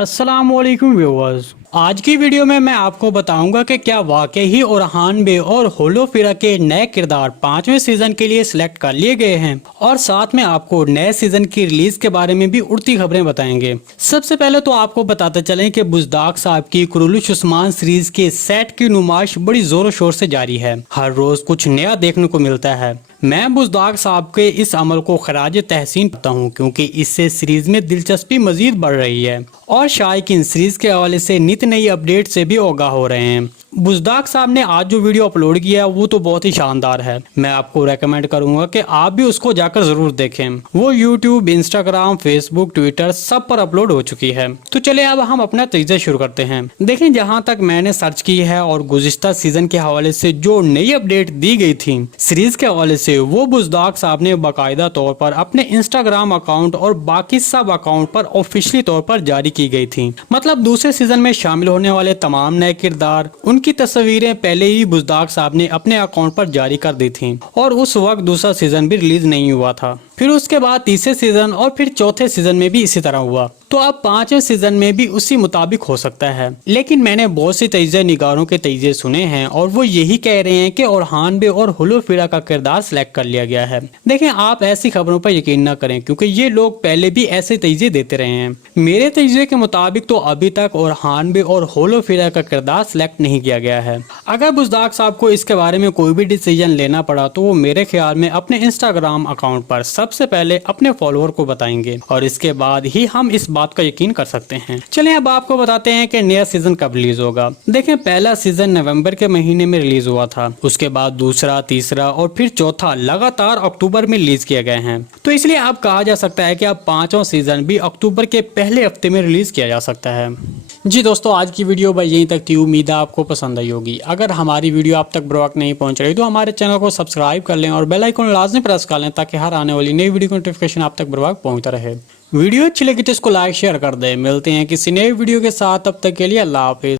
अस्सलाम वालेकुम व्यूअर्स। आज की वीडियो में मैं आपको बताऊंगा कि क्या वाकई ही ओरहान बे और होलोफिरा के नए किरदार 5वें सीजन के लिए सिलेक्ट कर लिए गए हैं, और साथ में आपको नए सीजन की रिलीज के बारे में भी उड़ती खबरें बताएंगे। सबसे पहले तो आपको बताते चलें कि बुज़दाग साहब की कुरुलुश उस्मान सीरीज के सेट की नुमाइश बड़ी जोरों शोर से जारी है। हर रोज कुछ नया देखने को मिलता है। मैं बुज़दाग साहब के इस अमल को खराज तहसीन करता हूँ, क्योंकि इससे सीरीज में दिलचस्पी मजीद बढ़ रही है और शायकीन सीरीज के हवाले से नित नई अपडेट से भी आगाह हो रहे हैं। बुज़दाग साहब ने आज जो वीडियो अपलोड किया वो तो बहुत ही शानदार है। मैं आपको रेकमेंड करूंगा कि आप भी उसको जाकर जरूर देखें। वो यूट्यूब, इंस्टाग्राम, फेसबुक, ट्विटर सब पर अपलोड हो चुकी है। तो चलिए अब हम अपना तजज़िया शुरू करते हैं। देखें, जहां तक मैंने सर्च की है और गुज़िश्ता सीजन के हवाले से जो नई अपडेट दी गई थी सीरीज के हवाले से, वो बुज़दाग साहब ने बाकायदा तौर पर अपने इंस्टाग्राम अकाउंट और बाकी सब अकाउंट पर ऑफिशियली तौर पर जारी की गई थी। मतलब दूसरे सीजन में शामिल होने वाले तमाम नए किरदार, उनकी तस्वीरें पहले ही बुज़दाग साहब ने अपने अकाउंट पर जारी कर दी थी, और उस वक्त दूसरा सीजन भी रिलीज नहीं हुआ था। फिर उसके बाद तीसरे सीजन और फिर चौथे सीजन में भी इसी तरह हुआ। तो अब 5वें सीजन में भी उसी मुताबिक हो सकता है। लेकिन मैंने बहुत से तजज़िया निगारों के तजज़िये सुने हैं और वो यही कह रहे हैं कि ओरहान बे और होलोफिरा का किरदार सिलेक्ट कर लिया गया है। देखें, आप ऐसी खबरों पर यकीन न करें, क्योंकि ये लोग पहले भी ऐसे तजज़िये देते रहे हैं। मेरे तजज़िये के मुताबिक तो अभी तक ओरहान बे और होलोफिरा का किरदार सिलेक्ट नहीं किया गया है। अगर बुज़दाग साहब को इसके बारे में कोई भी डिसीजन लेना पड़ा तो वो मेरे ख्याल में अपने इंस्टाग्राम अकाउंट पर सबसे पहले अपने फॉलोअर को बताएंगे, और इसके बाद ही हम इस बात का यकीन कर सकते हैं। चलिए अब आपको बताते हैं कि नया सीजन कब रिलीज होगा। देखें, पहला सीजन नवंबर के महीने में रिलीज हुआ था। उसके बाद दूसरा, तीसरा और फिर चौथा लगातार अक्टूबर में रिलीज किए गए हैं। तो इसलिए अब कहा जा सकता है कि अब 5वां सीजन भी अक्टूबर के पहले हफ्ते में रिलीज किया जा सकता है। जी दोस्तों, आज की वीडियो बस यहीं तक थी। उम्मीद है आपको पसंद आई होगी। अगर हमारी वीडियो आप तक बर वक्त नहीं पहुंच रही तो हमारे चैनल को सब्सक्राइब कर लें और बेल आइकन लाजमी प्रेस कर लें, ताकि हर आने वाली नई वीडियो की नोटिफिकेशन आप तक बर वक्त पहुंचता रहे। वीडियो अच्छी लगी तो इसको लाइक शेयर कर दें। मिलते हैं किसी नई वीडियो के साथ, तब तक के लिए अल्लाह हाफिज।